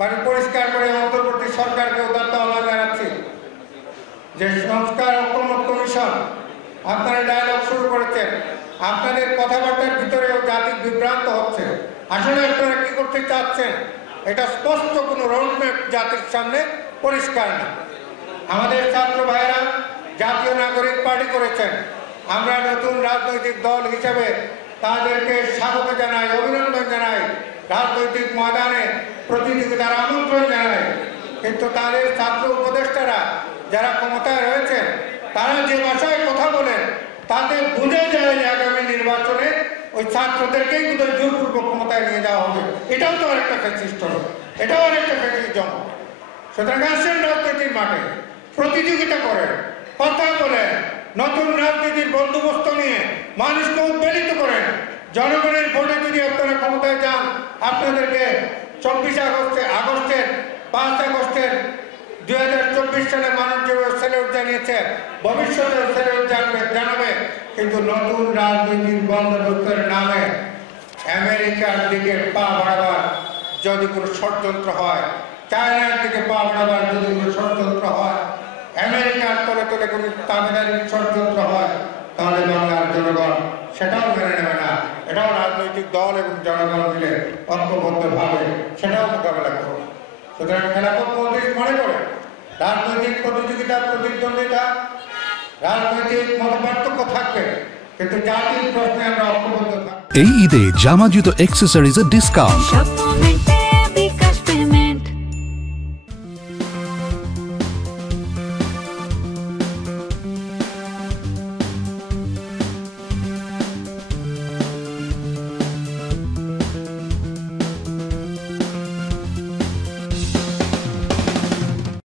মানে পরিষ্কার করে অন্তর্বর্তী সরকারকে উদাত্ত আহ্বান জানাচ্ছি যে সংস্কার ঐক্যমত কমিশন আপনারা ডায়ালগ শুরু করেছেন, আপনাদের কথাবার্তার ভিতরেও জাতি বিভ্রান্ত হচ্ছে। আসলে আপনারা কি করতে চাচ্ছেন এটা স্পষ্ট কোনো রোডম্যাপ জাতির সামনে পরিষ্কার না। আমাদের ছাত্র ভাইয়েরা জাতীয় নাগরিক পার্টি করেছেন, আমরা নতুন রাজনৈতিক দল হিসেবে তাদেরকে স্বাগত জানাই, অভিনন্দন জানাই, রাজনৈতিক ময়দানে প্রতিযোগিতার আমন্ত্রণ জানাই। কিন্তু তাদের ছাত্র উপদেষ্টারা যারা ক্ষমতায় রয়েছেন তারা যে ভাষায় কথা বলেন তাতে বুঝে যায় যে আগামী নির্বাচনে ওই ছাত্রদেরকেই কোথায় জোরপূর্বক ক্ষমতায় নিয়ে যাওয়া হবে। এটাও তো আরেকটা ফ্যাসিস্ট, এটাও আরেকটা ফ্যাসিজম। সুতরাং আসেন রাজনীতির মাঠে প্রতিযোগিতা করেন, কথা বলেন, নতুন রাজনীতির বন্দোবস্ত নিয়ে মানুষকে উদ্বেলিত করেন। জনগণের ভোটে যদি আপনারা ক্ষমতায় যান, আপনাদেরকে 24 আগস্টের 5 আগস্টের 2024 সালে মানুষ যেভাবে স্যালুট জানিয়েছে, ভবিষ্যতে স্যালুট জানাবে। কিন্তু নতুন রাজনীতির বন্দোবস্তের নামে আমেরিকার দিকে পা বাড়াবার যদি কোনো ষড়যন্ত্র হয়, চায়নার দিকে পা বাড়াবার যদি কোনো ষড়যন্ত্র হয়, আমেরিকার তলে তলে কোনো তাবেদারি ষড়যন্ত্র হয়, তাহলে বাংলার জনগণ সেটাও মেনে নেবে না। এটাও রাজনৈতিক দল এবং জনগণ মিলে ঐক্যবদ্ধভাবে সেটাও মোকাবেলা করবে। সুতরাং খেলাফত মজলিস মনে করে রাজনৈতিক প্রতিযোগিতা, প্রতিদ্বন্দ্বিতা, রাজনৈতিক মতপার্থক্য থাকবে, কিন্তু জাতির প্রশ্নে আমরা ঐক্যবদ্ধ থাকবো। এই ঈদে জামা জুতো অ্যাক্সেসরিজের ডিসকাউন্ট